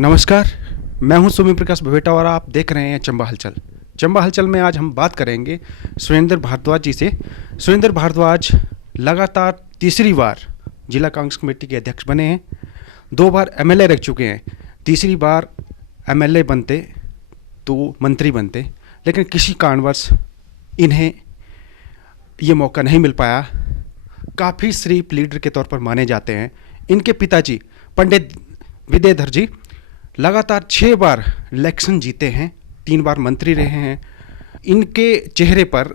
नमस्कार, मैं हूं सुमित प्रकाश भवेटा और आप देख रहे हैं चंबा हलचल। चंबा हलचल में आज हम बात करेंगे सुरेंद्र भारद्वाज जी से। सुरेंद्र भारद्वाज लगातार तीसरी बार जिला कांग्रेस कमेटी के अध्यक्ष बने हैं। 2 बार एमएलए रह चुके हैं। तीसरी बार एमएलए बनते तो मंत्री बनते, लेकिन किसी कारणवश इन्हें ये मौका नहीं मिल पाया। काफ़ी शरीफ लीडर के तौर पर माने जाते हैं। इनके पिताजी पंडित विद्याधर जी लगातार 6 बार इलेक्शन जीते हैं, 3 बार मंत्री रहे हैं। इनके चेहरे पर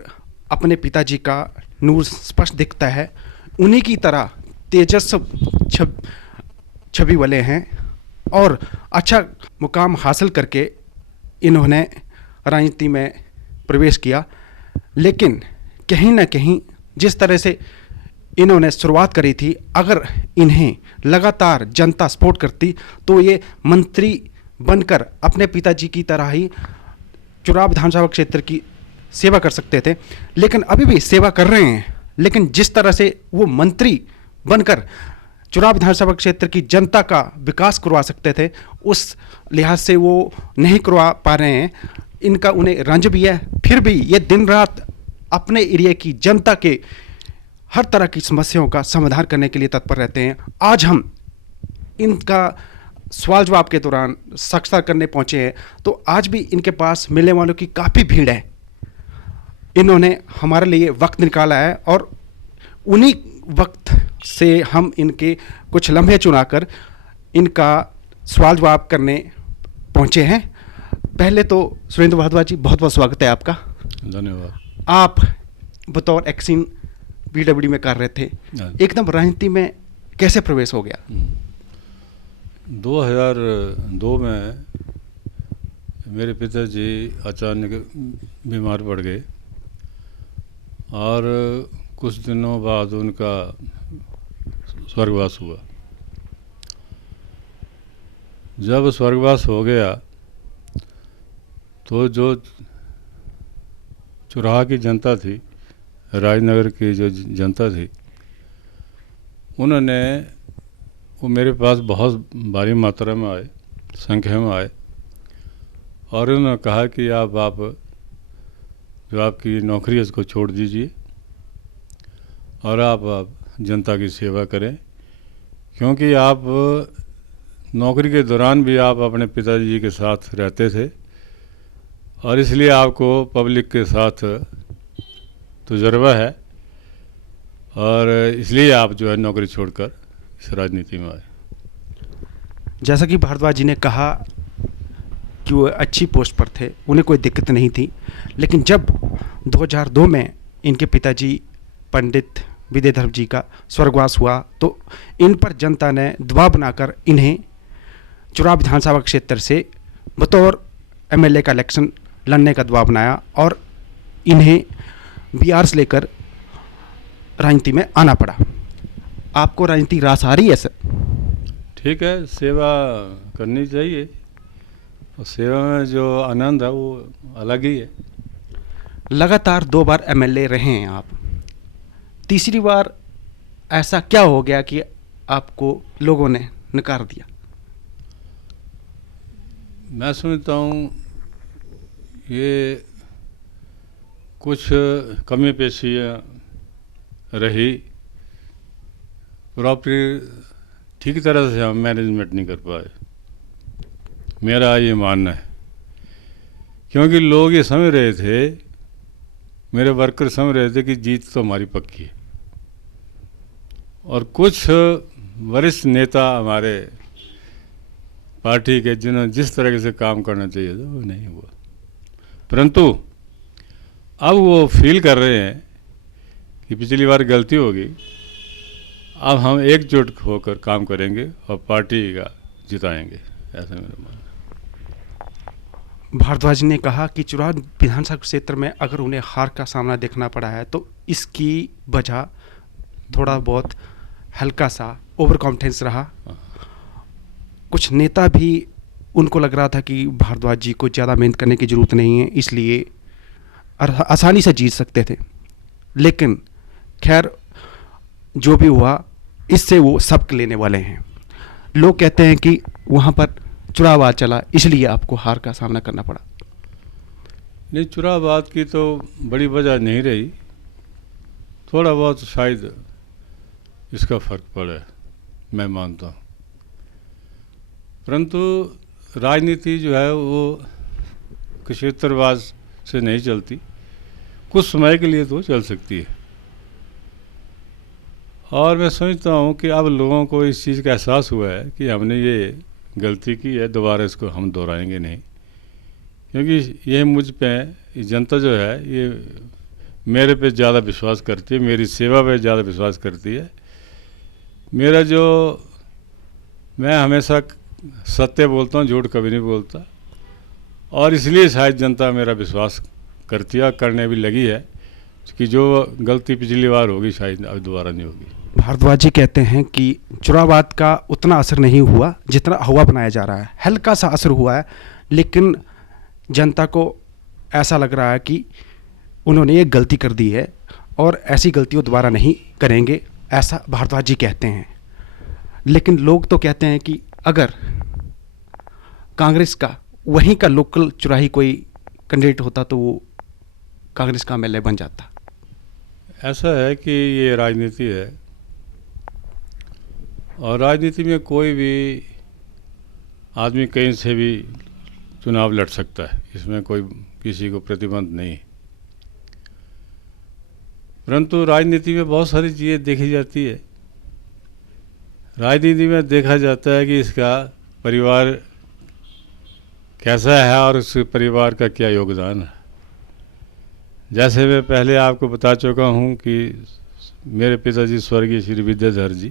अपने पिताजी का नूर स्पष्ट दिखता है। उन्हीं की तरह तेजस्वी छवि वाले हैं और अच्छा मुकाम हासिल करके इन्होंने राजनीति में प्रवेश किया। लेकिन कहीं ना कहीं जिस तरह से इन्होंने शुरुआत करी थी, अगर इन्हें लगातार जनता सपोर्ट करती तो ये मंत्री बनकर अपने पिताजी की तरह ही चुराव विधानसभा क्षेत्र की सेवा कर सकते थे। लेकिन अभी भी सेवा कर रहे हैं, लेकिन जिस तरह से वो मंत्री बनकर चुराव विधानसभा क्षेत्र की जनता का विकास करवा सकते थे, उस लिहाज से वो नहीं करवा पा रहे हैं। इनका उन्हें रंज भी है, फिर भी ये दिन रात अपने एरिया की जनता के हर तरह की समस्याओं का समाधान करने के लिए तत्पर रहते हैं। आज हम इनका सवाल जवाब के दौरान साक्षात्कार करने पहुंचे हैं, तो आज भी इनके पास मिलने वालों की काफ़ी भीड़ है। इन्होंने हमारे लिए वक्त निकाला है और उन्हीं वक्त से हम इनके कुछ लम्हे चुनाकर इनका सवाल जवाब करने पहुंचे हैं। पहले तो सुरेंद्र भारद्वाज जी, बहुत बहुत स्वागत है आपका। धन्यवाद। आप बतौर एक्सिन पीडब्ल्यूडी में कर रहे थे, एकदम राजनीति में कैसे प्रवेश हो गया? 2002 में मेरे पिताजी अचानक बीमार पड़ गए और कुछ दिनों बाद उनका स्वर्गवास हुआ। जब स्वर्गवास हो गया तो जो चुराहा की जनता थी, राजनगर की जो जनता थी, उन्होंने वो मेरे पास बहुत भारी मात्रा में आए, संख्या में आए और उन्होंने कहा कि आप जो आपकी नौकरी है उसको छोड़ दीजिए और आप जनता की सेवा करें, क्योंकि आप नौकरी के दौरान भी आप अपने पिताजी के साथ रहते थे और इसलिए आपको पब्लिक के साथ तजुर्बा है और इसलिए आप जो है नौकरी छोड़कर इस राजनीति में आए। जैसा कि भारद्वाज जी ने कहा कि वो अच्छी पोस्ट पर थे, उन्हें कोई दिक्कत नहीं थी, लेकिन जब 2002 में इनके पिताजी पंडित विद्याधर जी का स्वर्गवास हुआ तो इन पर जनता ने दबाव बनाकर इन्हें चुराव विधानसभा क्षेत्र से बतौर एमएलए का इलेक्शन लड़ने का दबाव बनाया और इन्हें बिहार से लेकर राजनीति में आना पड़ा। आपको राजनीति रास आ रही है सर? ठीक है, सेवा करनी चाहिए और सेवा में जो आनंद है वो अलग ही है। लगातार 2 बार एमएलए रहे हैं आप, तीसरी बार ऐसा क्या हो गया कि आपको लोगों ने नकार दिया? मैं समझता हूँ ये कुछ कमी पेशियाँ रही, प्रॉपर्टी ठीक तरह से हम मैनेजमेंट नहीं कर पाए, मेरा ये मानना है। क्योंकि लोग ये समझ रहे थे, मेरे वर्कर समझ रहे थे कि जीत तो हमारी पक्की है और कुछ वरिष्ठ नेता हमारे पार्टी के जिन्होंने जिस तरह से काम करना चाहिए था वो नहीं हुआ। परंतु अब वो फील कर रहे हैं कि पिछली बार गलती होगी, अब हम एकजुट होकर काम करेंगे और पार्टी का जिताएंगे, ऐसा मेरा मानना है। भारद्वाज ने कहा कि चुराव विधानसभा क्षेत्र में अगर उन्हें हार का सामना देखना पड़ा है तो इसकी वजह थोड़ा बहुत हल्का सा ओवर कॉन्फिडेंस रहा। कुछ नेता भी उनको लग रहा था कि भारद्वाज जी को ज़्यादा मेहनत करने की ज़रूरत नहीं है, इसलिए आसानी से जीत सकते थे। लेकिन खैर जो भी हुआ, इससे वो सबक लेने वाले हैं। लोग कहते हैं कि वहाँ पर चुनाव चला इसलिए आपको हार का सामना करना पड़ा? नहीं, चुनावाद की तो बड़ी वजह नहीं रही, थोड़ा बहुत शायद इसका फर्क पड़ा है, मैं मानता हूँ। परंतु राजनीति जो है वो क्षेत्रवाद से नहीं चलती, कुछ समय के लिए तो चल सकती है। और मैं समझता हूँ कि अब लोगों को इस चीज़ का एहसास हुआ है कि हमने ये गलती की है, दोबारा इसको हम दोहराएंगे नहीं। क्योंकि ये मुझ पे, ये जनता जो है ये मेरे पे ज़्यादा विश्वास करती है, मेरी सेवा पे ज़्यादा विश्वास करती है। मेरा जो, मैं हमेशा सत्य बोलता हूँ, झूठ कभी नहीं बोलता, और इसलिए शायद जनता मेरा विश्वास करती है, करने भी लगी है कि जो गलती पिछली बार होगी शायद अब दोबारा नहीं होगी। भारद्वाज जी कहते हैं कि चुनावाद का उतना असर नहीं हुआ जितना हवा बनाया जा रहा है, हल्का सा असर हुआ है, लेकिन जनता को ऐसा लग रहा है कि उन्होंने ये गलती कर दी है और ऐसी गलती वो दोबारा नहीं करेंगे, ऐसा भारद्वाज जी कहते हैं। लेकिन लोग तो कहते हैं कि अगर कांग्रेस का वहीं का लोकल चुराही कोई कैंडिडेट होता तो वो कांग्रेस का एमएलए बन जाता। ऐसा है कि ये राजनीति है, और राजनीति में कोई भी आदमी कहीं से भी चुनाव लड़ सकता है, इसमें कोई किसी को प्रतिबंध नहीं। परंतु राजनीति में बहुत सारी चीज़ें देखी जाती है। राजनीति में देखा जाता है कि इसका परिवार कैसा है और उस परिवार का क्या योगदान है। जैसे मैं पहले आपको बता चुका हूँ कि मेरे पिताजी स्वर्गीय श्री विद्याधर जी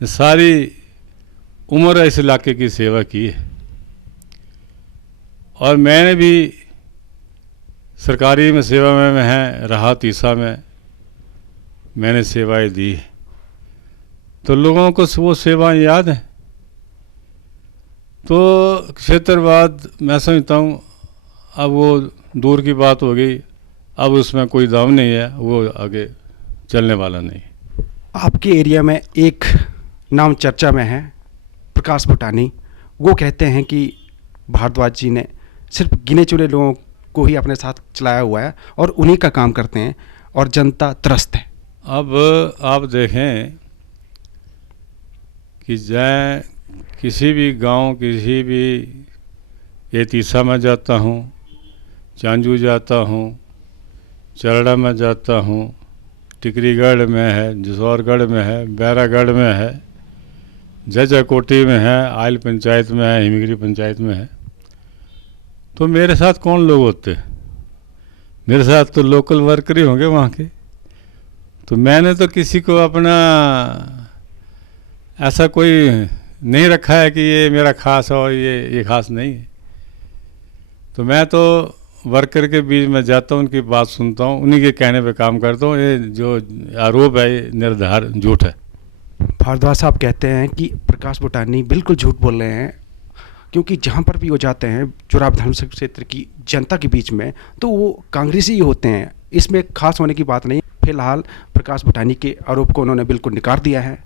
ने सारी उम्र इस इलाके की सेवा की है, और मैंने भी सरकारी में सेवा में मैं है रहा, तीसा में मैंने सेवाएं दी है, तो लोगों को वो सेवाएं याद हैं। तो क्षेत्रवाद मैं समझता हूँ अब वो दूर की बात हो गई, अब उसमें कोई दाम नहीं है, वो आगे चलने वाला नहीं। आपके एरिया में एक नाम चर्चा में है, प्रकाश भुटानी। वो कहते हैं कि भारद्वाज जी ने सिर्फ गिने चुने लोगों को ही अपने साथ चलाया हुआ है और उन्हीं का काम करते हैं और जनता त्रस्त है। अब आप देखें कि जय किसी भी गांव, किसी भी एतीसा में जाता हूँ, चांजू जाता हूँ, चरड़ा में जाता हूँ, टिकरीगढ़ में है, जसौरगढ़ में है, बैरागढ़ में है, जजाकोटी में है, आयल पंचायत में है, हिमगिरी पंचायत में है, तो मेरे साथ कौन लोग होते हैं? मेरे साथ तो लोकल वर्कर ही होंगे वहाँ के। तो मैंने तो किसी को अपना ऐसा कोई नहीं रखा है कि ये मेरा खास है और ये खास नहीं है। तो मैं तो वर्कर के बीच में जाता हूँ, उनकी बात सुनता हूँ, उन्हीं के कहने पे काम करता हूँ। ये जो आरोप है ये निर्धार झूठ है। भारद्वाज साहब कहते हैं कि प्रकाश भुटानी बिल्कुल झूठ बोल रहे हैं, क्योंकि जहाँ पर भी वो जाते हैं चुराव विधानसभा क्षेत्र की जनता के बीच में तो वो कांग्रेसी ही होते हैं, इसमें खास होने की बात नहीं। फिलहाल प्रकाश भुटानी के आरोप को उन्होंने बिल्कुल नकार दिया है।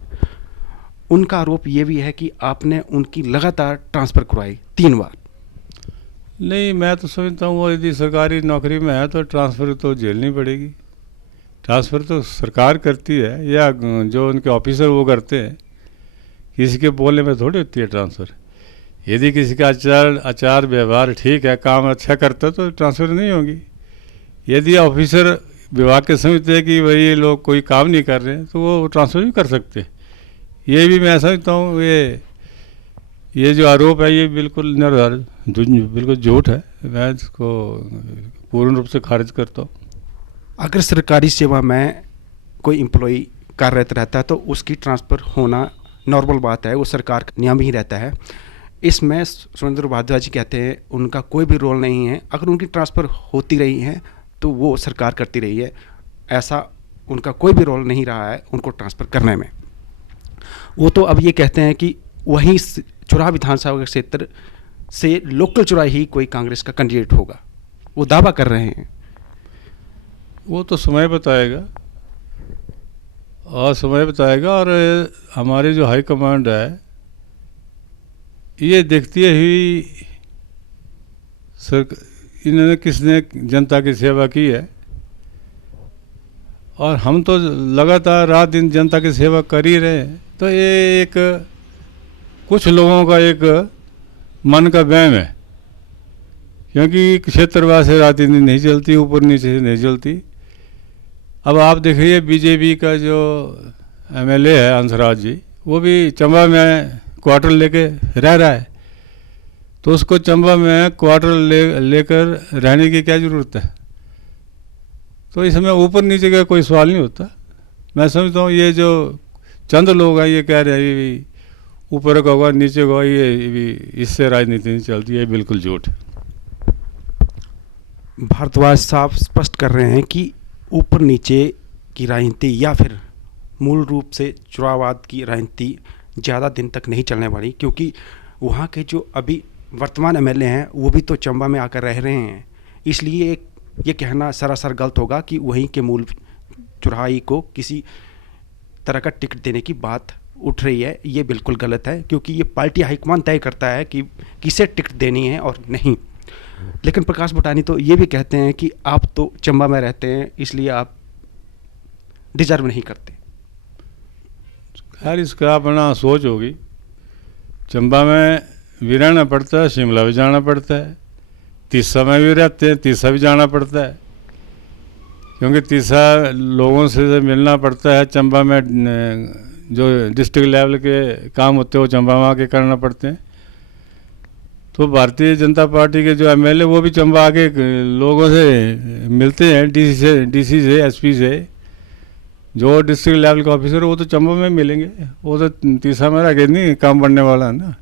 उनका आरोप ये भी है कि आपने उनकी लगातार ट्रांसफ़र करवाई 3 बार। नहीं, मैं तो समझता हूँ वो यदि सरकारी नौकरी में है तो ट्रांसफ़र तो झेलनी पड़ेगी। ट्रांसफ़र तो सरकार करती है या जो उनके ऑफिसर वो करते हैं, किसी के बोलने में थोड़ी होती है ट्रांसफ़र। यदि किसी का आचार व्यवहार ठीक है, काम अच्छा करता है तो ट्रांसफ़र नहीं होगी। यदि ऑफिसर विभाग के समझते हैं कि भाई ये लोग कोई काम नहीं कर रहे हैं तो वो ट्रांसफ़र भी कर सकते हैं। ये भी मैं समझता हूँ ये जो आरोप है ये बिल्कुल निर्धारित बिल्कुल झूठ है। मैं इसको पूर्ण रूप से खारिज करता हूँ। अगर सरकारी सेवा में कोई एम्प्लॉई कार्यरत रहता है तो उसकी ट्रांसफ़र होना नॉर्मल बात है, वो सरकार का नियम ही रहता है। इसमें सुरेंद्र भारद्वाज जी कहते हैं उनका कोई भी रोल नहीं है। अगर उनकी ट्रांसफ़र होती रही है तो वो सरकार करती रही है, ऐसा उनका कोई भी रोल नहीं रहा है उनको ट्रांसफ़र करने में। वो तो अब ये कहते हैं कि वहीं चुराह विधानसभा क्षेत्र से लोकल चुराह ही कोई कांग्रेस का कैंडिडेट होगा, वो दावा कर रहे हैं। वो तो समय बताएगा और हमारी जो हाई कमांड है ये देखती हुई इन्होंने किसने जनता की सेवा की है, और हम तो लगातार रात दिन जनता की सेवा कर ही रहे हैं। तो ये एक कुछ लोगों का एक मन का वहम है, क्योंकि क्षेत्रवाद से रात दिन नहीं चलती, ऊपर नीचे से नहीं चलती। अब आप देखिए बीजेपी का जो एमएलए है हंसराज जी, वो भी चंबा में क्वार्टर लेके रह रहा है, तो उसको चंबा में क्वार्टर लेकर रहने की क्या ज़रूरत है। तो इसमें ऊपर नीचे का कोई सवाल नहीं होता। मैं समझता हूँ ये जो चंद लोग हैं ये कह रहे हैं ये ऊपर का होगा नीचे का होगा, ये इससे राजनीति नहीं चलती, है बिल्कुल झूठ। भारद्वाज साहब स्पष्ट कर रहे हैं कि ऊपर नीचे की राजनीति या फिर मूल रूप से चुनाववाद की राजनीति ज़्यादा दिन तक नहीं चलने वाली, क्योंकि वहाँ के जो अभी वर्तमान एमएलए हैं वो भी तो चंबा में आकर रह रहे हैं। इसलिए ये कहना सरासर गलत होगा कि वहीं के मूल चुराई को किसी तरह का टिकट देने की बात उठ रही है। ये बिल्कुल गलत है, क्योंकि ये पार्टी हाईकमान तय करता है कि किसे टिकट देनी है और नहीं। लेकिन प्रकाश भुटानी तो ये भी कहते हैं कि आप तो चंबा में रहते हैं, इसलिए आप डिजर्व नहीं करते। खैर इसका अपना सोच होगी। चंबा में भी रहना पड़ता है, शिमला भी जाना पड़ता है, तीसा में भी रहते हैं, तीसा भी जाना पड़ता है, क्योंकि तीसा लोगों से मिलना पड़ता है। चंबा में जो डिस्ट्रिक्ट लेवल के काम होते हैं वो चंबा में आके करना पड़ते हैं। तो भारतीय जनता पार्टी के जो एमएलए वो भी चंबा आके लोगों से मिलते हैं, डीसी से एसपी से। जो डिस्ट्रिक्ट लेवल का ऑफिसर वो तो चंबा में मिलेंगे, वो तो तीसा में रह के नहीं काम बनने वाला है ना।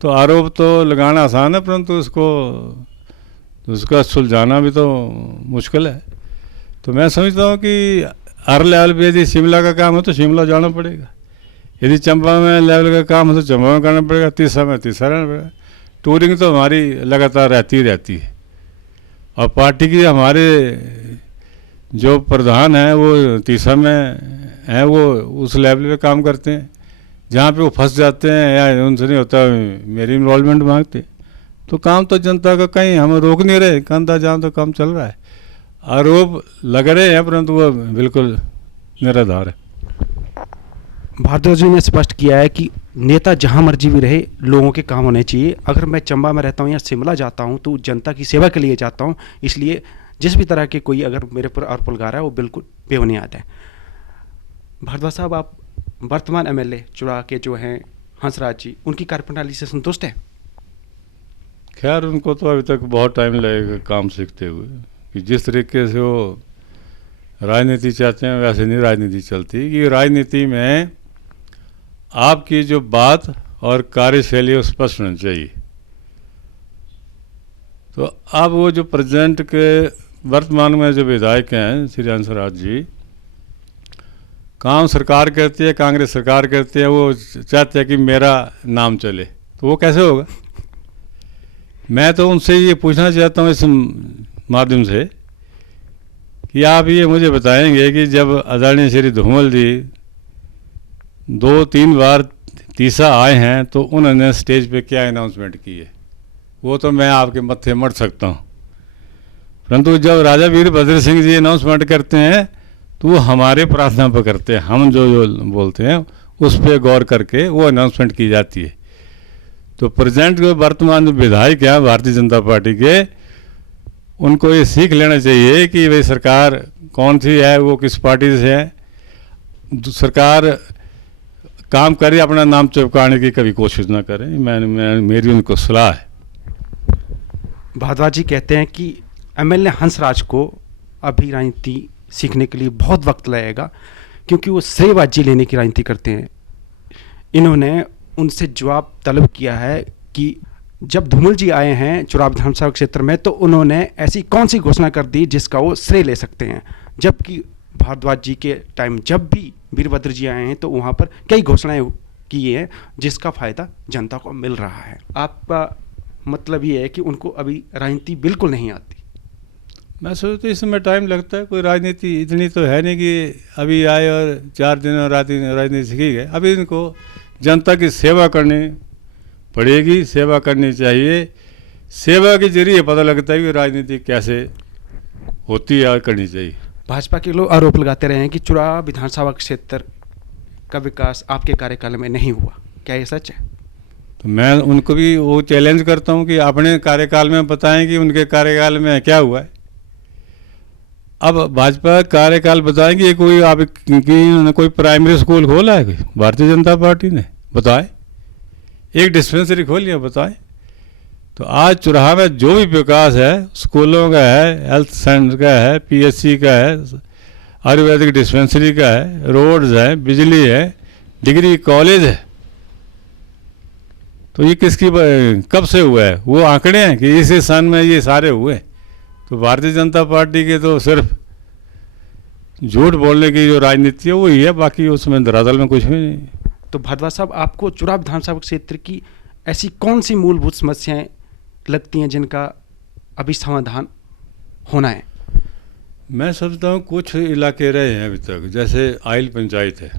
तो आरोप तो लगाना आसान है, परंतु उसका सुलझाना भी तो मुश्किल है। तो मैं समझता हूँ कि हर लेवल पे यदि शिमला का काम हो तो शिमला जाना पड़ेगा, यदि चंबा में लेवल का काम हो तो चंबा में करना पड़ेगा, तीसा में तीसा रहना पड़ेगा। टूरिंग तो हमारी लगातार रहती है। और पार्टी की हमारे जो प्रधान हैं वो तीसा में हैं, वो उस लेवल पे काम करते हैं। जहाँ पे वो फंस जाते हैं या उनसे नहीं होता मेरी इन्वॉल्वमेंट मांगते, तो काम तो जनता का कहीं हम रोक नहीं रहे, कंधा जहाँ तो काम चल रहा है। आरोप लग रहे हैं परंतु वो बिल्कुल निराधार है। भारद्वाज जी ने स्पष्ट किया है कि नेता जहां मर्जी भी रहे, लोगों के काम होने चाहिए। अगर मैं चंबा में रहता हूं या शिमला जाता हूं तो जनता की सेवा के लिए जाता हूं, इसलिए जिस भी तरह के कोई अगर मेरे पर आरोप लगा रहा है वो बिल्कुल बेबुनियाद है। भारद्वाज साहब, आप वर्तमान एमएलए चुरा के जो हैं हंसराज जी, उनकी कार्यप्रणाली से संतुष्ट हैं? खैर उनको तो अभी तक बहुत टाइम लगेगा काम सीखते हुए, कि जिस तरीके से वो राजनीति चाहते हैं वैसे नहीं राजनीति चलती। कि राजनीति में आपकी जो बात और कार्यशैली वो स्पष्ट होनी चाहिए। तो अब वो जो प्रेजेंट के वर्तमान में जो विधायक हैं श्री हंसराज जी, काम सरकार करती है, कांग्रेस सरकार करती है, वो चाहते हैं कि मेरा नाम चले, तो वो कैसे होगा। मैं तो उनसे ये पूछना चाहता हूँ इस माध्यम से कि आप ये मुझे बताएंगे कि जब आदरणीय श्री धूमल जी 2-3 बार तीसा आए हैं तो उन्होंने स्टेज पे क्या अनाउंसमेंट की है, वो तो मैं आपके मत्थे मर सकता हूँ। परंतु जब राजा वीरभद्र सिंह जी अनाउंसमेंट करते हैं तो वो हमारे प्रार्थना पर करते हैं, हम जो बोलते हैं उस पर गौर करके वो अनाउंसमेंट की जाती है। तो प्रेजेंट जो वर्तमान जो विधायक हैं भारतीय जनता पार्टी के, उनको ये सीख लेना चाहिए कि भाई सरकार कौन सी है, वो किस पार्टी से है। सरकार काम करे, अपना नाम चिपकाने की कभी कोशिश ना करें। मेरी उनको सलाह है। भारद्वाज जी कहते हैं कि एमएलए हंसराज को अभी राजनीति सीखने के लिए बहुत वक्त लगेगा, क्योंकि वो श्रेयबाजी लेने की राजनीति करते हैं। इन्होंने उनसे जवाब तलब किया है कि जब धूमल जी आए हैं चुराव विधानसभा क्षेत्र में तो उन्होंने ऐसी कौन सी घोषणा कर दी जिसका वो श्रेय ले सकते हैं, जबकि भारद्वाज जी के टाइम जब भी वीरभद्र जी आए हैं तो वहाँ पर कई घोषणाएं की हैं जिसका फ़ायदा जनता को मिल रहा है। आपका मतलब ये है कि उनको अभी राजनीति बिल्कुल नहीं आती? मैं सोचता इसमें टाइम लगता है, कोई राजनीति इतनी तो है नहीं कि अभी आए और 4 दिन और राजनीति सीखी गए। अभी इनको जनता की सेवा करनी, पड़ेगी, सेवा करनी चाहिए। सेवा के जरिए पता लगता है कि राजनीति कैसे होती है और करनी चाहिए। भाजपा के लोग आरोप लगाते रहे हैं कि चुरा विधानसभा क्षेत्र का विकास आपके कार्यकाल में नहीं हुआ, क्या ये सच है? तो मैं उनको भी वो चैलेंज करता हूँ कि अपने कार्यकाल में बताएं कि उनके कार्यकाल में क्या हुआ है। अब भाजपा कार्यकाल बताएं कि कोई आप कि कोई प्राइमरी स्कूल खोला है कोई भारतीय जनता पार्टी ने, बताए। एक डिस्पेंसरी खोली है, बताएं। तो आज चुराहा में जो भी विकास है, स्कूलों का है, हेल्थ सेंटर का है, पीएचसी का है, आयुर्वेदिक डिस्पेंसरी का है, रोड्स है, बिजली है, डिग्री कॉलेज है, तो ये किसकी कब से हुआ है? वो आंकड़े हैं कि इस सन में ये सारे हुए। तो भारतीय जनता पार्टी के तो सिर्फ झूठ बोलने की जो राजनीति है वो ही है, बाकी उसमें दरअसल में कुछ भी नहीं। तो भारद्वाज साहब, आपको चुरा विधानसभा क्षेत्र की ऐसी कौन सी मूलभूत समस्याएं लगती हैं जिनका अभी समाधान होना है? मैं समझता हूँ कुछ इलाके रहे हैं अभी तक, जैसे आइल पंचायत है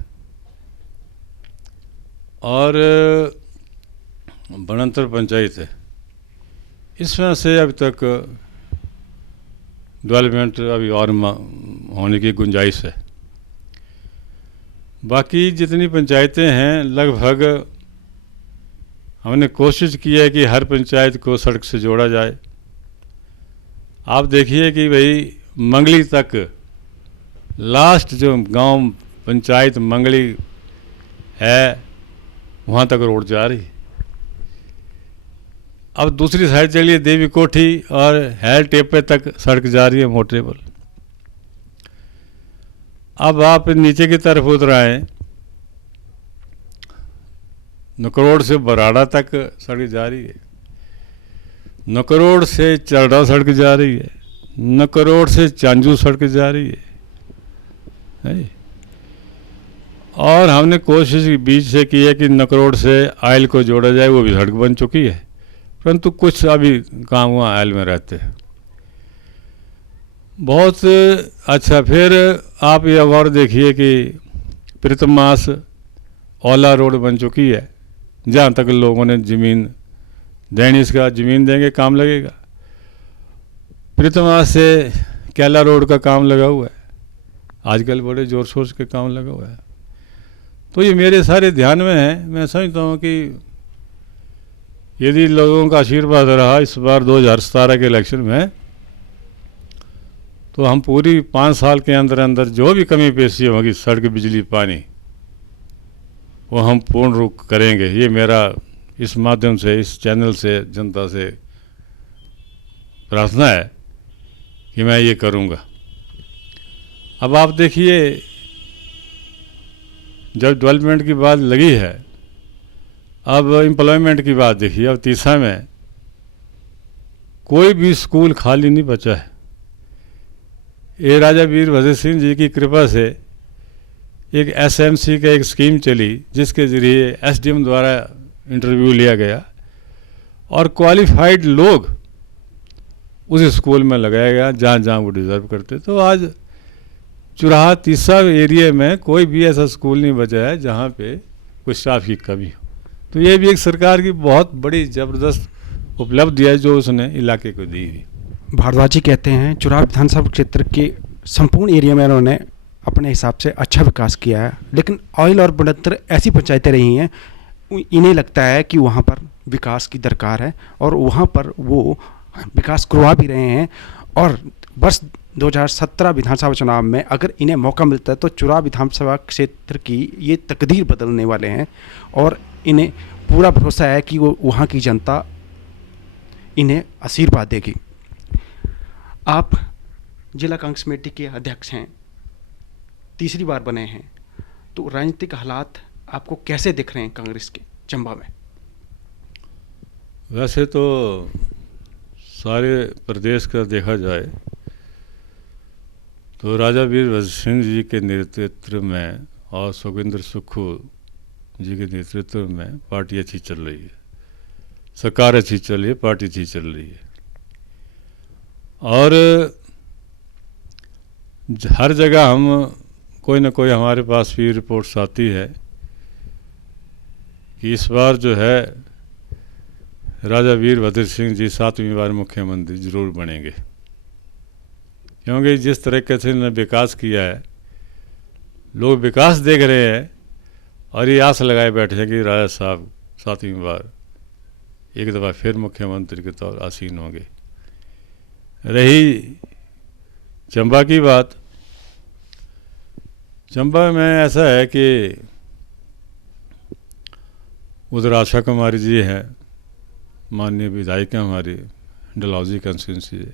और बनंतर पंचायत है, इसमें से अभी तक डेवलपमेंट अभी और होने की गुंजाइश है। बाकी जितनी पंचायतें हैं लगभग हमने कोशिश की है कि हर पंचायत को सड़क से जोड़ा जाए। आप देखिए कि भाई मंगली तक, लास्ट जो गांव पंचायत मंगली है वहाँ तक रोड जा रही है। अब दूसरी साइड चलिए देवी कोठी और हेल टेपे तक सड़क जा रही है मोटरेबल। अब आप नीचे की तरफ उतर आए, नकरोड़ से बराड़ा तक सड़क जा रही है, नकरोड़ से चरड़ा सड़क जा रही है, नकरोड़ से चांजू सड़क जा रही है। और हमने कोशिश बीच से की है कि नकरोड़ से आयल को जोड़ा जाए, वो भी सड़क बन चुकी है, परंतु कुछ अभी काम वहाँ आयल में रहते हैं। बहुत अच्छा। फिर आप ये और देखिए कि प्रीतमास औला रोड बन चुकी है, जहाँ तक लोगों ने ज़मीन देनी, इसका ज़मीन देंगे काम लगेगा। प्रीतमास से कैला रोड का काम लगा हुआ है, आजकल बड़े जोर शोर के काम लगा हुआ है। तो ये मेरे सारे ध्यान में है। मैं समझता हूँ कि यदि लोगों का आशीर्वाद रहा इस बार 2017 के इलेक्शन में, तो हम पूरी 5 साल के अंदर अंदर जो भी कमी पेशी होगी सड़क, बिजली, पानी, वो हम पूर्ण रूप करेंगे। ये मेरा इस माध्यम से, इस चैनल से जनता से प्रार्थना है कि मैं ये करूँगा। अब आप देखिए, जब डेवलपमेंट की बात लगी है, अब एम्प्लॉयमेंट की बात देखिए। अब तीसरा में कोई भी स्कूल खाली नहीं बचा है। ये राजा वीरभद्र सिंह जी की कृपा से एक एसएमसी का एक स्कीम चली, जिसके ज़रिए एसडीएम द्वारा इंटरव्यू लिया गया और क्वालिफाइड लोग उस स्कूल में लगाया गया जहाँ जहाँ वो डिज़र्व करते। तो आज चुराहा तीसरा एरिया में कोई भी ऐसा स्कूल नहीं बचा है जहाँ पे कोई स्टाफ की कमी हो। तो ये भी एक सरकार की बहुत बड़ी ज़बरदस्त उपलब्धि है जो उसने इलाके को दी हुई। भारद्वाज जी कहते हैं चुराहा विधानसभा क्षेत्र के संपूर्ण एरिया में उन्होंने अपने हिसाब से अच्छा विकास किया है, लेकिन ऑयल और बनंतर ऐसी पंचायतें रही हैं, इन्हें लगता है कि वहाँ पर विकास की दरकार है और वहाँ पर वो विकास करवा भी रहे हैं। और वर्ष 2017 विधानसभा चुनाव में अगर इन्हें मौका मिलता है तो चुराहा विधानसभा क्षेत्र की ये तकदीर बदलने वाले हैं और इन्हें पूरा भरोसा है कि वो वहाँ की जनता इन्हें आशीर्वाद देगी। आप जिला कांग्रेस कमेटी के अध्यक्ष हैं, तीसरी बार बने हैं, तो राजनीतिक हालात आपको कैसे दिख रहे हैं कांग्रेस के चंबा में? वैसे तो सारे प्रदेश का देखा जाए तो राजा वीरभद्र सिंह जी के नेतृत्व में और सुखविंदर सुक्खू जी के नेतृत्व में पार्टी अच्छी चल रही है, सरकार अच्छी चल रही है, पार्टी अच्छी चल रही है। और हर जगह हम कोई ना कोई हमारे पास भी रिपोर्ट्स आती है कि इस बार जो है राजा वीरभद्र सिंह जी 7वीं बार मुख्यमंत्री जरूर बनेंगे, क्योंकि जिस तरीके से इन्होंने विकास किया है, लोग विकास देख रहे हैं और ये आस लगाए बैठे हैं कि राजा साहब 7वीं बार एक दफ़ा फिर मुख्यमंत्री के तौर आसीन होंगे। रही चंबा की बात, चंबा में ऐसा है कि उधर आशा कुमारी जी हैं, माननीय विधायक हैं हमारी डलहौजी कंस्टिट्यूंसी से,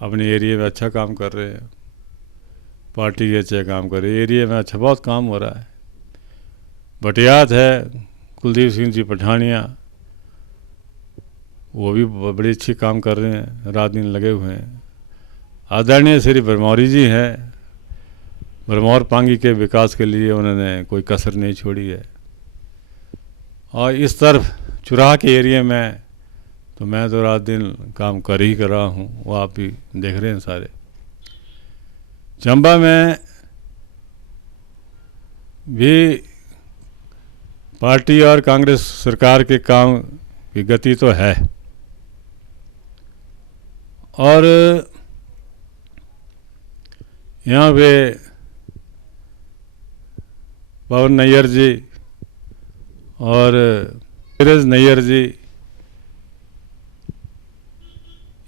अपने एरिया में अच्छा काम कर रहे हैं, पार्टी के अच्छे काम कर रहे हैं, एरिया में अच्छा बहुत काम हो रहा है। भटियात है कुलदीप सिंह जी पठानिया, वो भी बड़ी अच्छी काम कर रहे हैं, रात दिन लगे हुए हैं। आदरणीय श्री भरमौरी जी हैं, भरमौर पांगी के विकास के लिए उन्होंने कोई कसर नहीं छोड़ी है। और इस तरफ चुराह के एरिया में तो मैं तो रात दिन काम कर ही कर रहा हूँ, वो आप भी देख रहे हैं सारे। चंबा में भी पार्टी और कांग्रेस सरकार के काम की गति तो है, और यहाँ पे पवन नैयर जी और धीरज नैयर जी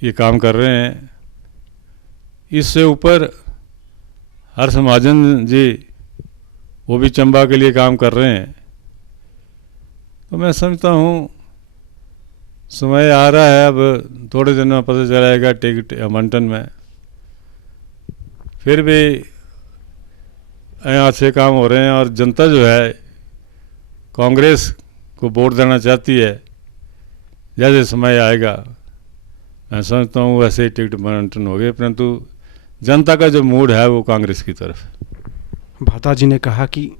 ये काम कर रहे हैं। इससे ऊपर हर्ष महाजन जी वो भी चंबा के लिए काम कर रहे हैं। तो मैं समझता हूँ समय आ रहा है, अब थोड़े दिन में पता चलाएगा टिकट आवंटन में, फिर भी यहाँ अच्छे काम हो रहे हैं और जनता जो है कांग्रेस को वोट देना चाहती है। जैसे समय आएगा मैं समझता हूँ वैसे ही टिकट आवंटन हो गए, परंतु जनता का जो मूड है वो कांग्रेस की तरफ। भाता जी ने कहा कि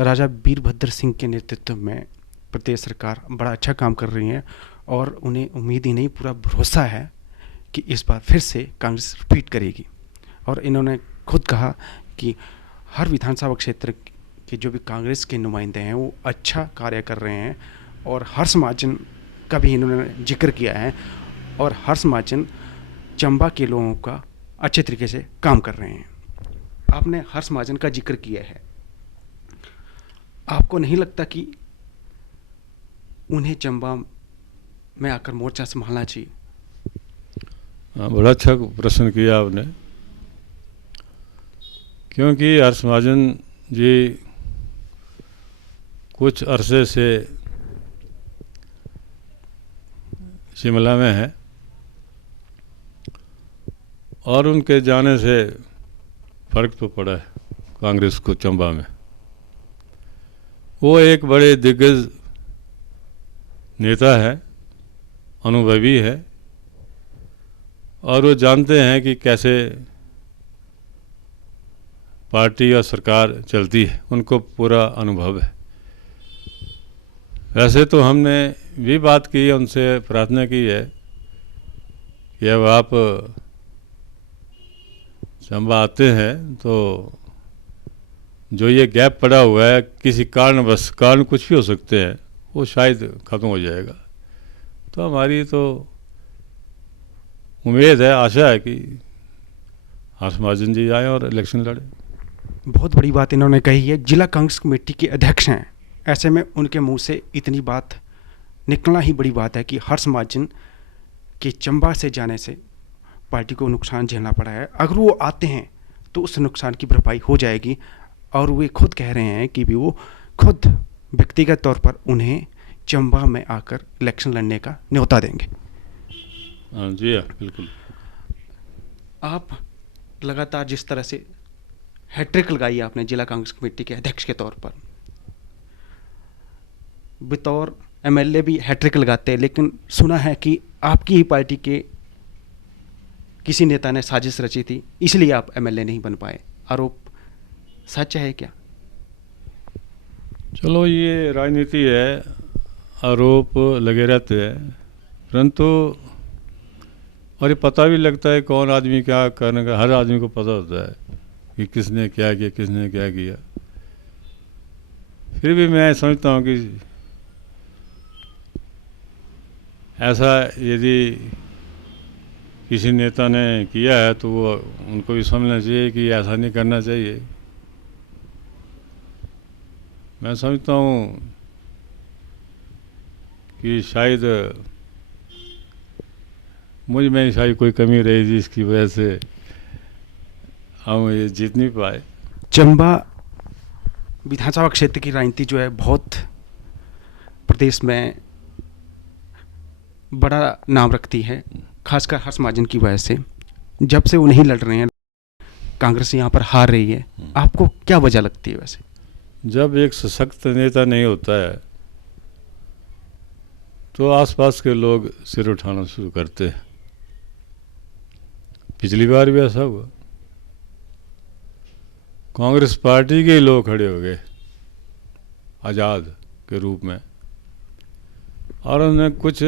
राजा वीरभद्र सिंह के नेतृत्व में प्रदेश सरकार बड़ा अच्छा काम कर रही है और उन्हें उम्मीद ही नहीं पूरा भरोसा है कि इस बार फिर से कांग्रेस रिपीट करेगी। और इन्होंने खुद कहा कि हर विधानसभा क्षेत्र के जो भी कांग्रेस के नुमाइंदे हैं वो अच्छा कार्य कर रहे हैं, और हर्ष महाजन का भी इन्होंने जिक्र किया है, और हर्ष महाजन चंबा के लोगों का अच्छे तरीके से काम कर रहे हैं। आपने हर्ष महाजन का जिक्र किया है, आपको नहीं लगता कि उन्हें चंबा में आकर मोर्चा संभालना चाहिए? हाँ, बड़ा अच्छा प्रश्न किया आपने, क्योंकि हर्ष महाजन जी कुछ अरसे से शिमला में है और उनके जाने से फर्क तो पड़ा है कांग्रेस को चंबा में। वो एक बड़े दिग्गज नेता है, अनुभवी है, और वो जानते हैं कि कैसे पार्टी और सरकार चलती है, उनको पूरा अनुभव है। वैसे तो हमने भी बात की, उनसे प्रार्थना की है कि अब आप चंबा आते हैं तो जो ये गैप पड़ा हुआ है किसी कारणवश, कारण कुछ भी हो सकते हैं, वो शायद ख़त्म हो जाएगा। तो हमारी तो उम्मीद है, आशा है कि हर्ष महाजन जी आए और इलेक्शन लड़े। बहुत बड़ी बात इन्होंने कही है, जिला कांग्रेस कमेटी के अध्यक्ष हैं, ऐसे में उनके मुंह से इतनी बात निकलना ही बड़ी बात है कि हर्ष महाजन के चंबा से जाने से पार्टी को नुकसान झेलना पड़ा है। अगर वो आते हैं तो उस नुकसान की भरपाई हो जाएगी, और वे खुद कह रहे हैं कि भी वो खुद व्यक्तिगत तौर पर उन्हें चंबा में आकर इलेक्शन लड़ने का न्योता देंगे। जी हाँ, बिल्कुल। आप लगातार जिस तरह से हैट्रिक लगाई आपने जिला कांग्रेस कमेटी के अध्यक्ष के तौर पर, बतौर एमएलए भी हैट्रिक लगाते हैं, लेकिन सुना है कि आपकी ही पार्टी के किसी नेता ने साजिश रची थी, इसलिए आप एमएलए नहीं बन पाए। आरोप सच है क्या? चलो ये राजनीति है, आरोप लगे रहते हैं, परंतु और ये पता भी लगता है कौन आदमी क्या करने का, हर आदमी को पता होता है कि किसने क्या किया, किसने क्या किया। फिर भी मैं समझता हूँ कि ऐसा यदि किसी नेता ने किया है तो वो उनको भी समझना चाहिए कि ऐसा नहीं करना चाहिए। मैं समझता हूँ कि शायद मुझ में शायद कोई कमी रही जिसकी वजह से हम ये जीत नहीं पाए। चंबा विधानसभा क्षेत्र की राजनीति जो है बहुत प्रदेश में बड़ा नाम रखती है, खासकर हर्ष महाजन की वजह से। जब से वो नहीं लड़ रहे हैं, कांग्रेस यहाँ पर हार रही है, आपको क्या वजह लगती है वैसे? जब एक सशक्त नेता नहीं होता है तो आसपास के लोग सिर उठाना शुरू करते हैं। पिछली बार भी ऐसा हुआ, कांग्रेस पार्टी के लोग खड़े हो गए आज़ाद के रूप में और उन्होंने कुछ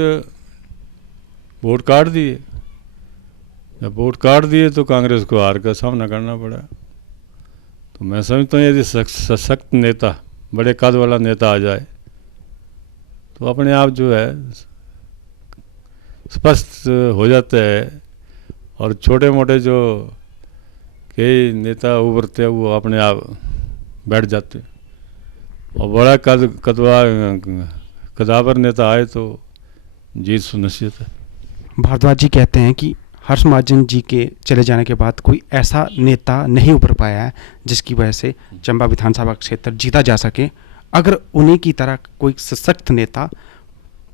वोट काट दिए। जब वोट काट दिए तो कांग्रेस को हार का सामना करना पड़ा। तो मैं समझता हूँ यदि सशक्त नेता, बड़े कद वाला नेता आ जाए तो अपने आप जो है स्पष्ट हो जाता है और छोटे मोटे जो कई नेता उभरते हैं वो अपने आप बैठ जाते हैं और बड़ा कदावर नेता आए तो जीत सुनिश्चित है। भारद्वाज जी कहते हैं कि हर्ष महाजन जी के चले जाने के बाद कोई ऐसा नेता नहीं उभर पाया है जिसकी वजह से चंबा विधानसभा क्षेत्र जीता जा सके। अगर उन्हीं की तरह कोई सशक्त नेता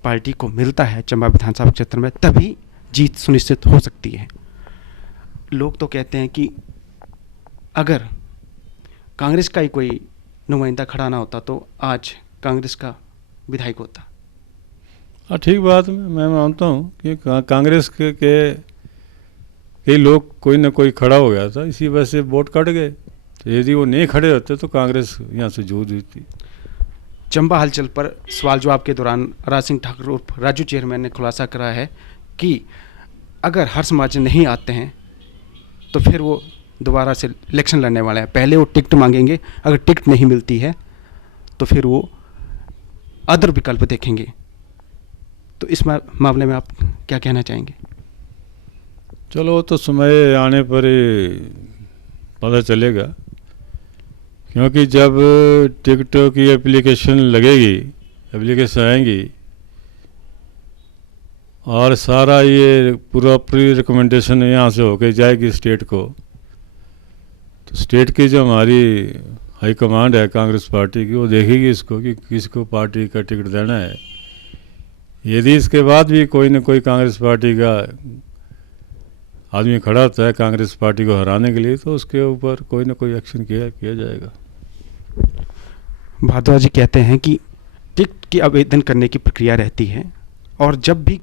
पार्टी को मिलता है चंबा विधानसभा क्षेत्र में, तभी जीत सुनिश्चित हो सकती है। लोग तो कहते हैं कि अगर कांग्रेस का ही कोई नुमाइंदा खड़ा ना होता तो आज कांग्रेस का विधायक होता। हाँ, ठीक बात मैं मानता हूँ कि कांग्रेस के कई लोग कोई ना कोई खड़ा हो गया था, इसी वजह से वोट कट गए। तो यदि वो नहीं खड़े होते तो कांग्रेस यहाँ से जूझ जीती। चंबा हलचल पर सवाल जवाब के दौरान राज सिंह ठाकुर उर्फ राजू चेयरमैन ने खुलासा करा है कि अगर हर्ष महाजन नहीं आते हैं तो फिर वो दोबारा से इलेक्शन लड़ने वाले हैं। पहले वो टिकट मांगेंगे, अगर टिकट नहीं मिलती है तो फिर वो अदर विकल्प देखेंगे। तो इस मामले में आप क्या कहना चाहेंगे? चलो तो समय आने पर ही पता चलेगा, क्योंकि जब टिकटों की एप्लीकेशन लगेगी, एप्लीकेशन आएंगी और सारा ये पूरा प्री रिकमेंडेशन यहाँ से होके जाएगी स्टेट को, तो स्टेट की जो हमारी हाई कमांड है कांग्रेस पार्टी की, वो देखेगी इसको कि किसको पार्टी का टिकट देना है। यदि इसके बाद भी कोई न कोई कांग्रेस पार्टी का आदमी खड़ा होता है कांग्रेस पार्टी को हराने के लिए, तो उसके ऊपर कोई ना कोई एक्शन किया जाएगा। भारद्वाज जी कहते हैं कि टिकट की आवेदन करने की प्रक्रिया रहती है और जब भी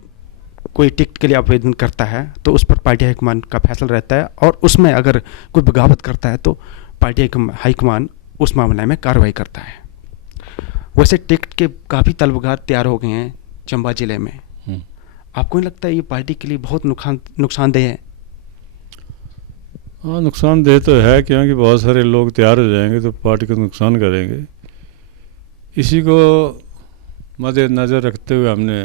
कोई टिकट के लिए आवेदन करता है तो उस पर पार्टी हाईकमान का फैसला रहता है और उसमें अगर कोई बगावत करता है तो पार्टी हाईकमान उस मामले में कार्रवाई करता है। वैसे टिकट के काफ़ी तलबगार तैयार हो गए हैं चंबा जिले में। आपको नहीं लगता है ये पार्टी के लिए बहुत नुकसानदेह है? हाँ, नुकसानदेह तो है, क्योंकि बहुत सारे लोग तैयार हो जाएंगे तो पार्टी को नुकसान करेंगे। इसी को मद्देनज़र रखते हुए हमने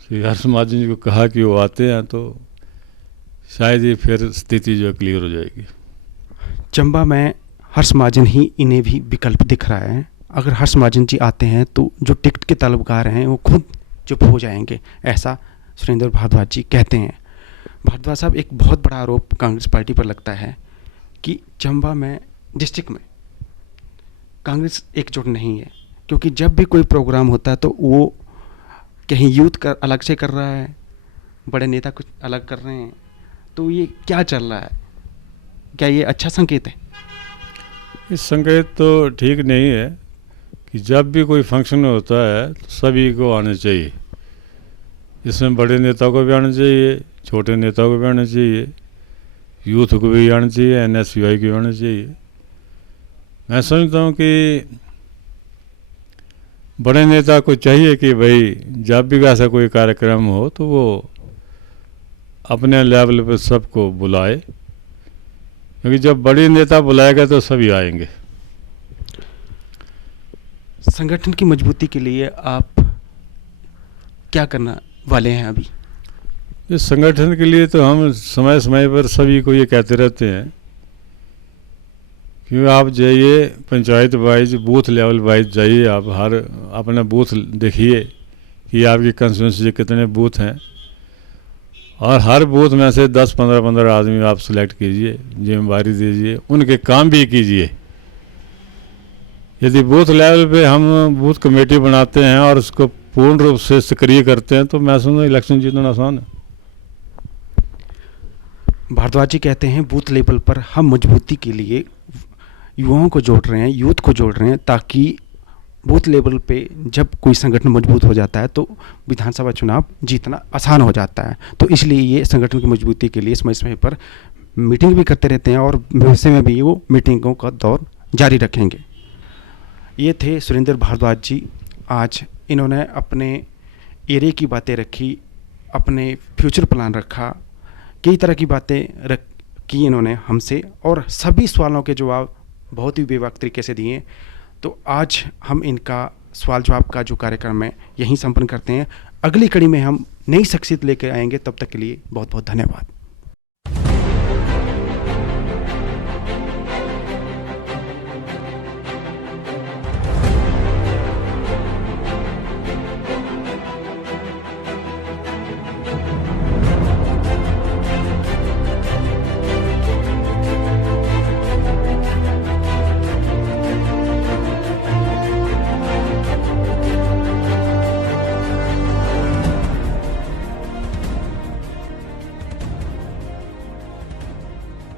श्री हर्ष महाजन जी को कहा कि वो आते हैं तो शायद ये फिर स्थिति जो क्लियर हो जाएगी। चंबा में हर्ष महाजन ही इन्हें भी विकल्प दिख रहा है। अगर हर्ष महाजन जी आते हैं तो जो टिकट के तलबगार हैं वो खुद चुप हो जाएंगे, ऐसा सुरेंद्र भारद्वाज जी कहते हैं। भारद्वाज साहब, एक बहुत बड़ा आरोप कांग्रेस पार्टी पर लगता है कि चंबा में डिस्ट्रिक्ट में कांग्रेस एकजुट नहीं है, क्योंकि जब भी कोई प्रोग्राम होता है तो वो कहीं यूथ का अलग से कर रहा है, बड़े नेता कुछ अलग कर रहे हैं। तो ये क्या चल रहा है? क्या ये अच्छा संकेत है? इस संकेत तो ठीक नहीं है कि जब भी कोई फंक्शन होता है तो सभी को आना चाहिए। इसमें बड़े नेताओं को भी आना चाहिए, छोटे नेताओं को भी आना चाहिए, यूथ को भी आना चाहिए, NSUI को भी आना चाहिए। मैं समझता हूँ कि बड़े नेता को चाहिए कि भाई जब भी ऐसा कोई कार्यक्रम हो तो वो अपने लेवल पर सबको बुलाए, क्योंकि जब बड़ी नेता बुलाएगा तो सभी आएंगे। संगठन की मजबूती के लिए आप क्या करने वाले हैं अभी? इस संगठन के लिए तो हम समय समय पर सभी को ये कहते रहते हैं कि आप जाइए panchayat wise, booth level wise जाइए, आप हर अपना बूथ देखिए कि आपकी कंस्टिट्यूंसी से कितने बूथ हैं, और हर बूथ में से 10-15 आदमी आप सेलेक्ट कीजिए, जिम्मेदारी दीजिए, उनके काम भी कीजिए। यदि बूथ लेवल पे हम बूथ कमेटी बनाते हैं और उसको पूर्ण रूप से सक्रिय करते हैं तो मैं समझता हूँ इलेक्शन जीतना आसान है। भारद्वाज जी कहते हैं बूथ लेवल पर हम मजबूती के लिए युवाओं को जोड़ रहे हैं, यूथ को जोड़ रहे हैं, ताकि बूथ लेवल पे जब कोई संगठन मजबूत हो जाता है तो विधानसभा चुनाव जीतना आसान हो जाता है। तो इसलिए ये संगठन की मजबूती के लिए समय समय पर मीटिंग भी करते रहते हैं और भविष्य में भी वो मीटिंगों का दौर जारी रखेंगे। ये थे सुरेंद्र भारद्वाज जी। आज इन्होंने अपने एरिया की बातें रखी, अपने फ्यूचर प्लान रखा, कई तरह की बातें की इन्होंने हमसे, और सभी सवालों के जवाब बहुत ही बेबाक तरीके से दिए। तो आज हम इनका सवाल जवाब का जो कार्यक्रम है यहीं संपन्न करते हैं। अगली कड़ी में हम नई शख्सियत लेकर आएंगे। तब तक के लिए बहुत बहुत धन्यवाद।